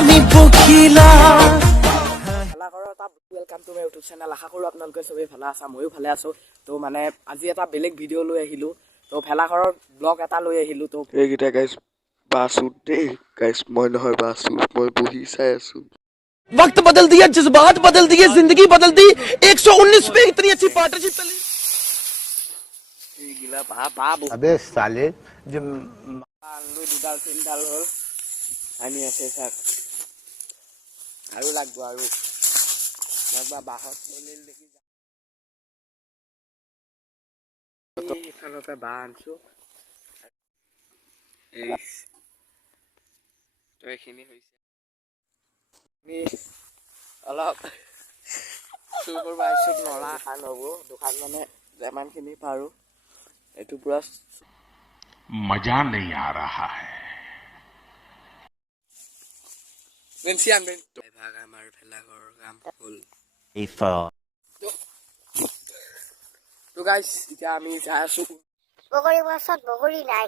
আমি পখিলা welcome to my YouTube channel आशा करूँ आपलोके सबै भाले आसा मयो भाले आसो तो माने আজি এটা বেলেগ ভিডিও লৈ আহিলো তো ভেলাঘৰৰ ব্লগ এটা লৈ আহিলো তো এইগিটা গাইস বাসু দে গাইস মই নহয় বাসু মই বহি চাই আছো वक्त बदल दिया जज्बात बदल दिए जिंदगी बदल दी 119 पे इतनी अच्छी पार्टनरशिप चली এই গিলা বাবু अबे साले जो আলু দুডাল তিনডাল হল আনি আছে স্যার আৰু লাগব আৰু লাগবা বাহত বলিল দেখি ইফালতে বাহ আনছো এই তো এইখিনি হৈছে অলপ চুৰ বাইছত নলা খান হ'ব দোকান মানে যেমানখিনি পাৰো এইটো পুৰা मजा नहीं आ रहा है বেনচিয়ান বেন ভাগ আমাৰ ভেলাঘৰৰ কাম হ'ল তো গাইস এতিয়া আমি যাই আছো বগৰী গছত বগৰী নাই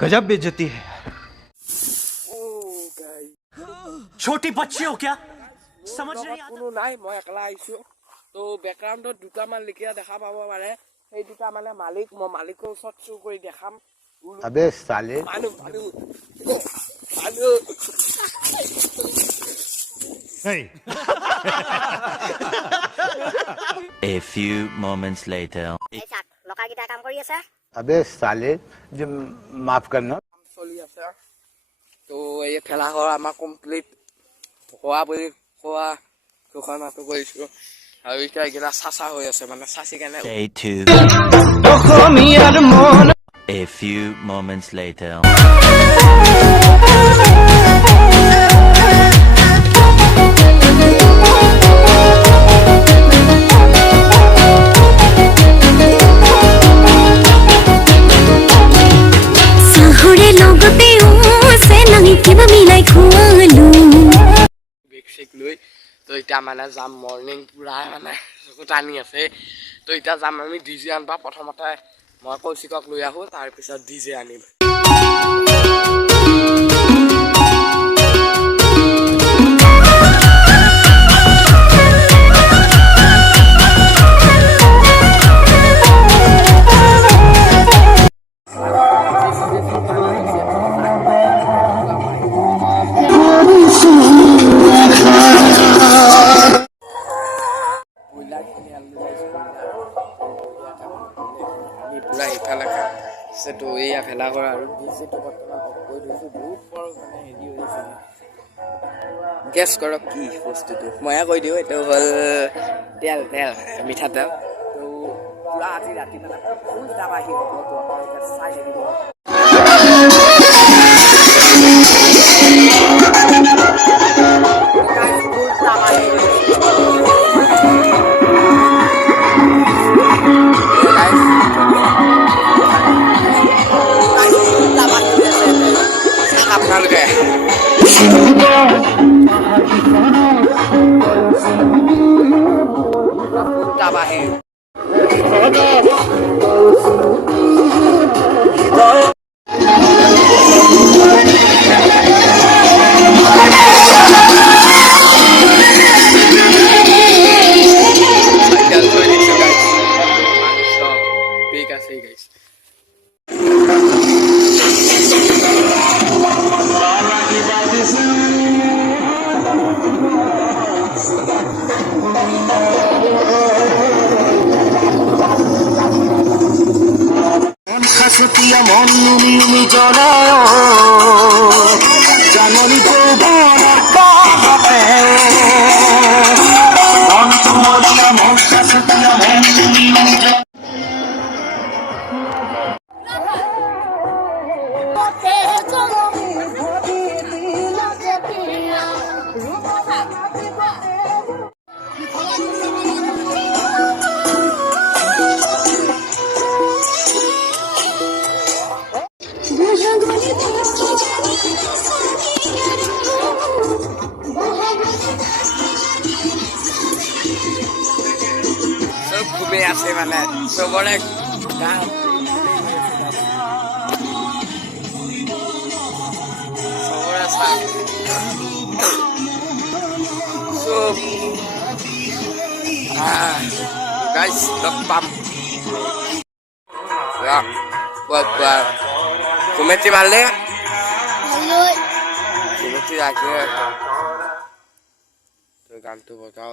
गजब बेइज्जती है ও গাইস छोटी बच्ची हो क्या समझ नहीं आता কোনো নাই মই একলা আইছো তো ব্যাকগ্ৰাউণ্ডত দুটামান লিখিয়া দেখা পাব পাৰে সেই দুটা মানে মালিক মই মালিকৰ ওচৰত চুৰ কৰি দেখাম अबे साले মানু A few moments later. এই চাক লকা গিটা কাম কৰি আছে अबे साले जो माफ करना চলি আছে তো এই ভেলাঘৰ আমাৰ কমপ্লিট হোৱা বুলি কোৱা ঘোষণাটো কৰিছো আৰু এতিয়া এইগিলা চাচা হৈ আছে মানে চাচি কেনে Day 2. A few moments later. চাহৰে লগতে আছে নাহি কিবা মিলাই খোৱালো বেগ চেক লৈ তো এতিয়া মানে যাম মৰ্ণিং পুৰা মানে চকু টানি আছে তো এতিয়া যাম আমি ডিজে আনবা প্ৰথমতে মই কৌশিকক লৈ আহো তাৰপিছত ডিজে আনিম পুৰা ইফালে তো এয়া ভেলাঘৰ আৰু ডিজেটো বৰ্তমান অফ কৰি দিছোঁ বহুত বৰ মানে হেৰি হৈছে গেছ কৰক কি বস্তুটো ময়ে কৈ দিওঁ এইটো হ'ল তেল মিঠাতেল তো পুৰা আজি ৰাতি মানে ফুল তাবাহি হ'ব তো আপোনালোকে চাই থাকিব ফুল তাবাহি আপোনালোকে তাবাহি big as hey guys খাসতিয়া মন নুমি জড়ায় জাননি তো বড় পাবে মন তোমারিয়া মন খাসতিয়া মন নুমি ঘুমে আছে মানে চবৰে গান চবৰে চাই So, guys, log pump. Buat komenti মারলে komenti রাখে তো গান তো বাজাও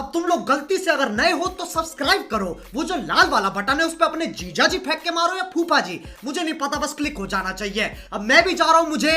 अब तुम लोग गलती से अगर नए हो तो सब्सक्राइब करो, वो जो लाल वाला बटन है उस पे अपने जीजा जी फेंक के मारो या फूफा जी, मुझे नहीं पता, बस क्लिक हो जाना चाहिए। अब मैं भी जा रहा हूं, मुझे